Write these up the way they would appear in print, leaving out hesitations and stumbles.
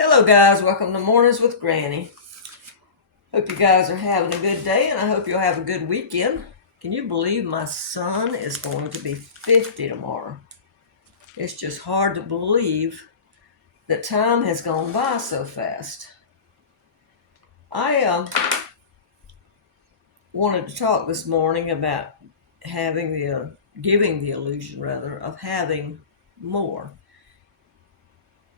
Hello guys, welcome to Mornings with Granny. Hope you guys are having a good day and I hope you'll have a good weekend. Can you believe my son is going to be 50 tomorrow? It's just hard to believe that time has gone by so fast. I wanted to talk this morning about giving the illusion rather of having more.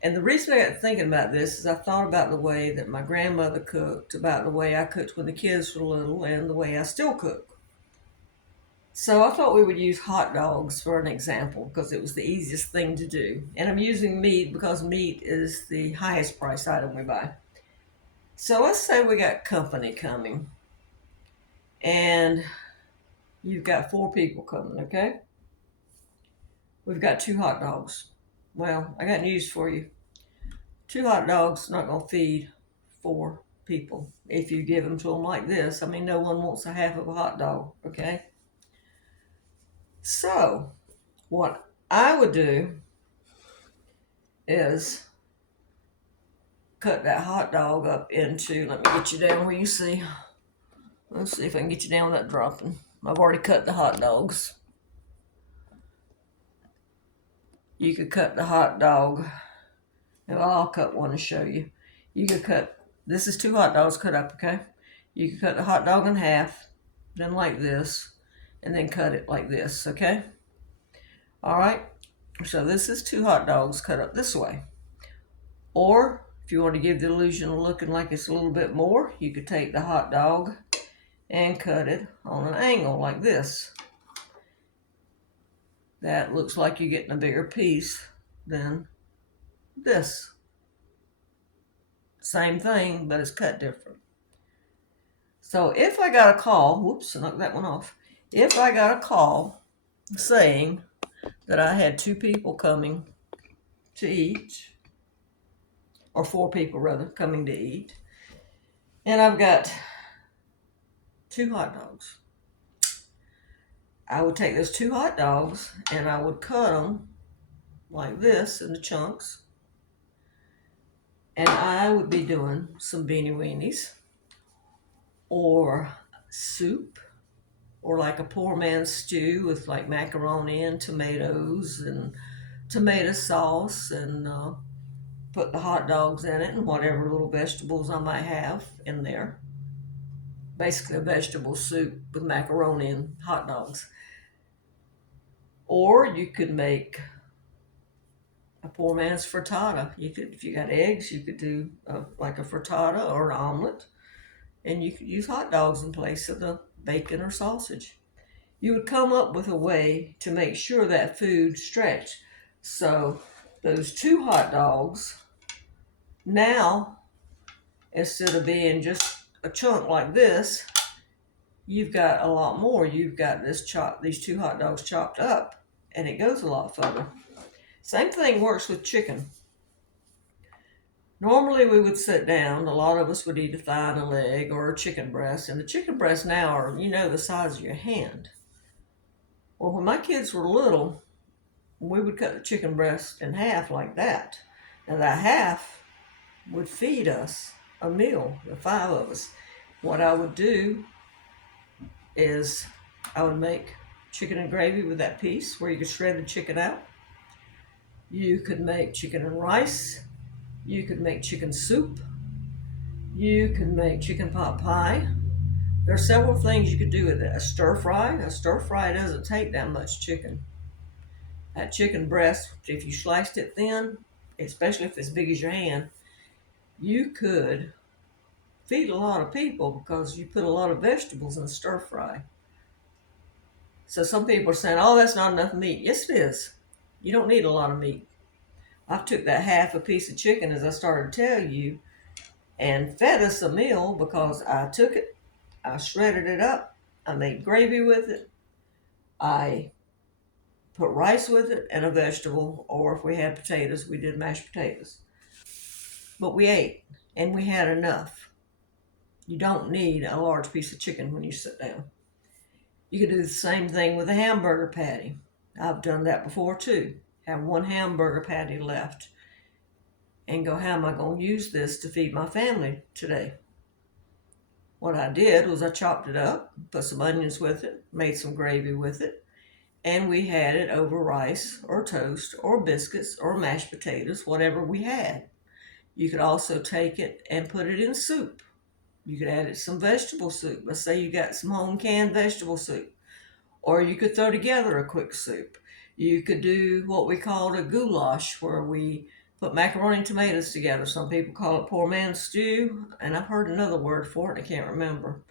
And the reason I got thinking about this is I thought about the way that my grandmother cooked, about the way I cooked when the kids were little, and the way I still cook. So I thought we would use hot dogs for an example because it was the easiest thing to do. And I'm using meat because meat is the highest price item we buy. So let's say we got company coming and you've got 4 people coming, okay? We've got 2 hot dogs. Well, I got news for you. 2 hot dogs not going to feed 4 people if you give them to them like this. I mean, no one wants a half of a hot dog, okay? So, what I would do is cut that hot dog up into, let me get you down where you see. Let's see if I can get you down without dropping. I've already cut the hot dogs. You could cut the hot dog. Well, I'll cut one to show you. You could cut, this is 2 hot dogs cut up, okay? You could cut the hot dog in half, then like this, and then cut it like this, okay? All right, so this is 2 hot dogs cut up this way. Or if you want to give the illusion of looking like it's a little bit more, you could take the hot dog and cut it on an angle like this. That looks like you're getting a bigger piece than this. Same thing, but it's cut different. So if I got a call, whoops, I knocked that one off. If I got a call saying that I had 2 people coming to eat, or 4 people rather, coming to eat, and I've got 2 hot dogs, I would take those 2 hot dogs and I would cut them like this into chunks. And I would be doing some beanie weenies or soup or like a poor man's stew with like macaroni and tomatoes and tomato sauce and put the hot dogs in it and whatever little vegetables I might have in there. Basically a vegetable soup with macaroni and hot dogs. Or you could make a poor man's frittata. You could, if you got eggs, you could do like a frittata or an omelet, and you could use hot dogs in place of the bacon or sausage. You would come up with a way to make sure that food stretched. So those 2 hot dogs now, instead of being just a chunk like this, you've got a lot more. You've got these 2 hot dogs chopped up, and it goes a lot further. Same thing works with chicken. Normally we would sit down, a lot of us would eat a thigh and a leg or a chicken breast, and the chicken breasts now are, the size of your hand. Well, when my kids were little, we would cut the chicken breast in half like that. And that half would feed us a meal, the 5 of us. What I would do is I would make chicken and gravy with that piece where you could shred the chicken out. You could make chicken and rice. You could make chicken soup. You could make chicken pot pie. There are several things you could do with it. A stir fry. A stir fry doesn't take that much chicken. That chicken breast, if you sliced it thin, especially if it's big as your hand, you could feed a lot of people because you put a lot of vegetables in stir fry. So some people are saying, oh, that's not enough meat. Yes, it is. You don't need a lot of meat. I took that half a piece of chicken, as I started to tell you, and fed us a meal because I took it, I shredded it up, I made gravy with it, I put rice with it and a vegetable, or if we had potatoes, we did mashed potatoes. But we ate, and we had enough. You don't need a large piece of chicken when you sit down. You could do the same thing with a hamburger patty. I've done that before too. Have one hamburger patty left. and go, how am I going to use this to feed my family today? What I did was I chopped it up, put some onions with it, made some gravy with it, and we had it over rice or toast or biscuits or mashed potatoes, whatever we had. You could also take it and put it in soup. You could add it to some vegetable soup. Let's say you got some home canned vegetable soup. Or you could throw together a quick soup. You could do what we called a goulash, where we put macaroni and tomatoes together. Some people call it poor man's stew, and I've heard another word for it, I can't remember.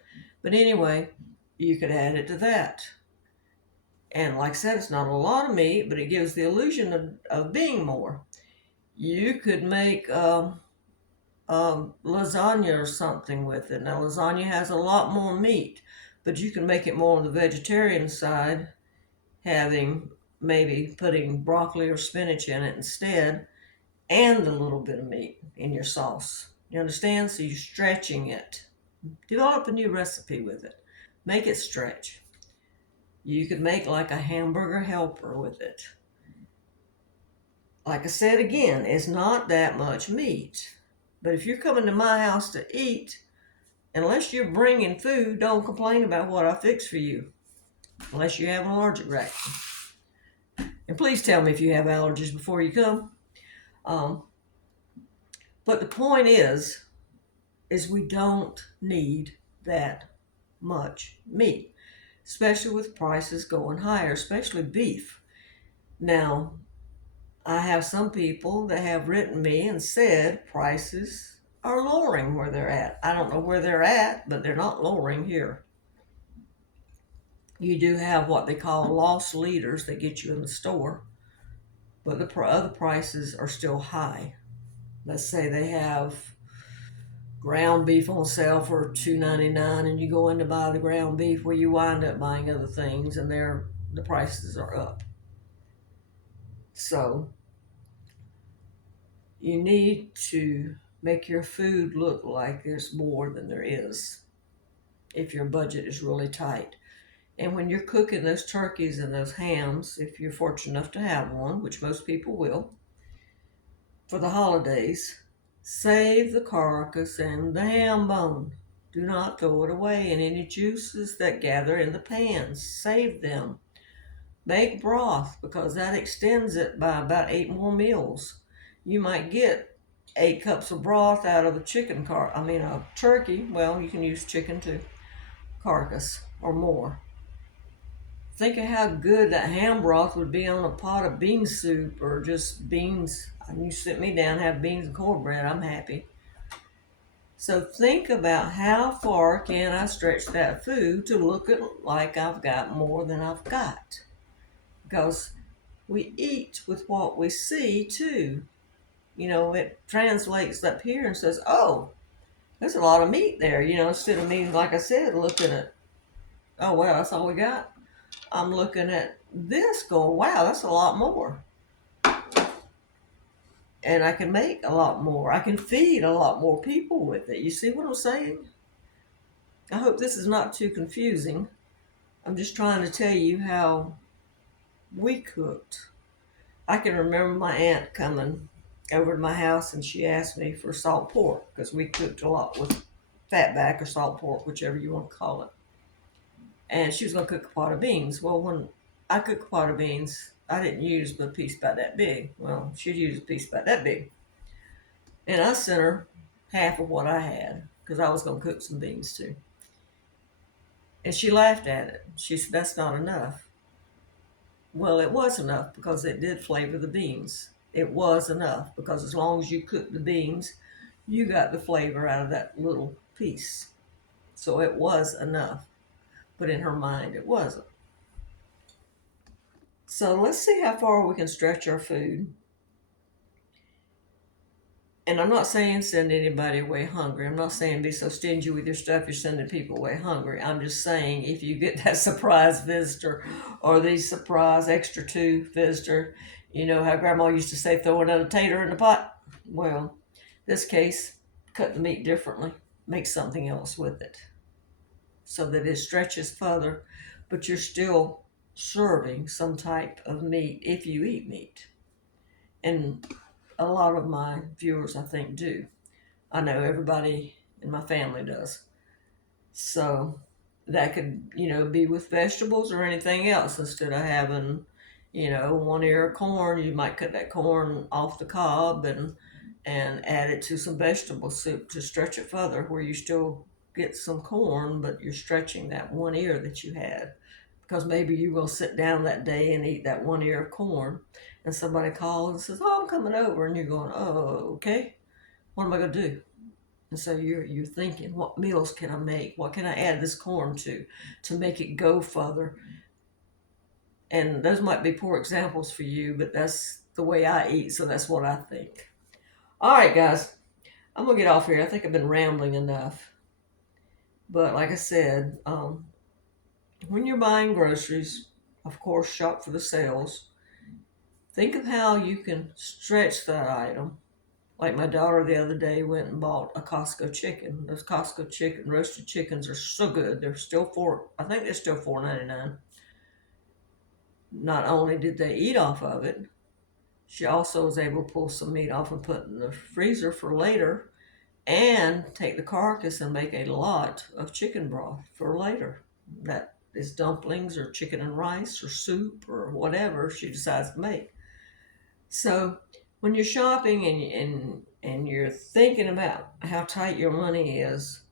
But anyway, you could add it to that. And like I said, it's not a lot of meat, but it gives the illusion of being more. You could make lasagna or something with it. Now, lasagna has a lot more meat, but you can make it more on the vegetarian side, having maybe putting broccoli or spinach in it instead, and a little bit of meat in your sauce. You understand? So you're stretching it. Develop a new recipe with it. Make it stretch. You could make like a hamburger helper with it. Like I said again, it's not that much meat. But if you're coming to my house to eat, unless you're bringing food, don't complain about what I fix for you. Unless you have an allergic reaction. And please tell me if you have allergies before you come. But the point is we don't need that much meat, especially with prices going higher, especially beef. Now, I have some people that have written me and said prices are lowering where they're at. I don't know where they're at, but they're not lowering here. You do have what they call loss leaders that get you in the store, but the other prices are still high. Let's say they have ground beef on sale for $2.99, and you go in to buy the ground beef, well, you wind up buying other things, and the prices are up. So you need to make your food look like there's more than there is if your budget is really tight. And when you're cooking those turkeys and those hams, if you're fortunate enough to have one, which most people will, for the holidays, save the carcass and the ham bone. Do not throw it away, and any juices that gather in the pans, save them. Make broth, because that extends it by about 8 more meals. You might get 8 cups of broth out of a turkey. Well, you can use chicken too, carcass or more. Think of how good that ham broth would be on a pot of bean soup or just beans. You sit me down, have beans and cornbread, I'm happy. So think about how far can I stretch that food to look like I've got more than I've got. Because we eat with what we see too. It translates up here and says, oh, there's a lot of meat there. Instead of me, like I said, looking at, oh, well, that's all we got. I'm looking at this going, wow, that's a lot more. And I can make a lot more. I can feed a lot more people with it. You see what I'm saying? I hope this is not too confusing. I'm just trying to tell you how we cooked. I can remember my aunt coming over to my house, and she asked me for salt pork, because we cooked a lot with fatback or salt pork, whichever you want to call it. And she was going to cook a pot of beans. Well, when I cook a pot of beans, I didn't use but a piece about that big. Well, she'd use a piece about that big. And I sent her half of what I had, because I was going to cook some beans too. And she laughed at it. She said, that's not enough. Well, it was enough, because it did flavor the beans. It was enough, because as long as you cooked the beans, you got the flavor out of that little piece. So it was enough. But in her mind, it wasn't. So let's see how far we can stretch our food. And I'm not saying send anybody away hungry. I'm not saying be so stingy with your stuff you're sending people away hungry. I'm just saying if you get that surprise visitor or the surprise extra two visitor, you know how Grandma used to say, throw another tater in the pot? Well, this case, cut the meat differently. Make something else with it so that it stretches further, but you're still serving some type of meat if you eat meat. And a lot of my viewers, I think, do. I know everybody in my family does. So that could, be with vegetables or anything else. Instead of having, 1 ear of corn, you might cut that corn off the cob and add it to some vegetable soup to stretch it further, where you still get some corn, but you're stretching that 1 ear that you had. Because maybe you will sit down that day and eat that 1 ear of corn, and somebody calls and says, "Oh, I'm coming over," and you're going, "Oh, okay. What am I going to do?" And so you're thinking, what meals can I make? What can I add this corn to make it go further? And those might be poor examples for you, but that's the way I eat, so that's what I think. All right, guys, I'm gonna get off here. I think I've been rambling enough. But like I said, when you're buying groceries, of course, shop for the sales. Think of how you can stretch that item. Like my daughter the other day went and bought a Costco chicken. Those Costco chicken roasted chickens are so good. They're still I think they're still $4.99. Not only did they eat off of it, she also was able to pull some meat off and put in the freezer for later, and take the carcass and make a lot of chicken broth for later. That is dumplings or chicken and rice or soup or whatever she decides to make. So when you're shopping and you're thinking about how tight your money is,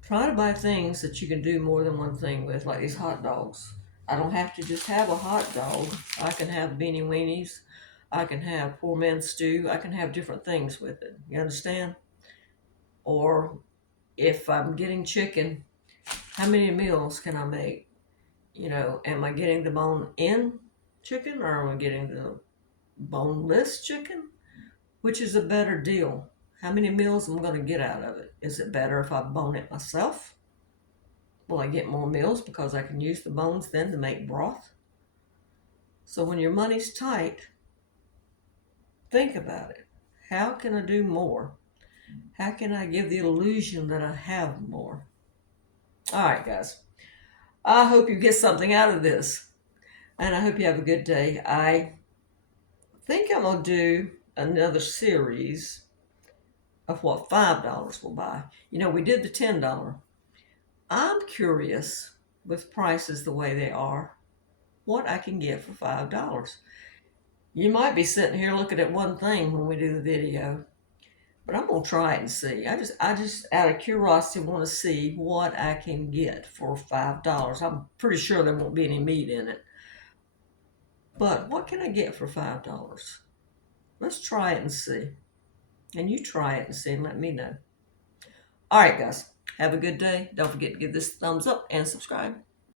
try to buy things that you can do more than one thing with, like these hot dogs. I don't have to just have a hot dog. I can have beanie weenies. I can have poor man's stew. I can have different things with it. You understand? Or if I'm getting chicken, how many meals can I make? Am I getting the bone-in chicken, or am I getting the boneless chicken? Which is a better deal? How many meals am I going to get out of it? Is it better if I bone it myself? Will I get more meals because I can use the bones then to make broth? So when your money's tight, think about it. How can I do more? How can I give the illusion that I have more? All right, guys. I hope you get something out of this. And I hope you have a good day. I think I'm going to do another series of what $5 will buy. We did the $10. I'm curious, with prices the way they are, what I can get for $5. You might be sitting here looking at one thing when we do the video, but I'm gonna try it and see. I just out of curiosity want to see what I can get for $5. I'm pretty sure there won't be any meat in it, but what can I get for $5? Let's try it and see. And you try it and see and let me know. All right, guys. Have a good day. Don't forget to give this a thumbs up and subscribe.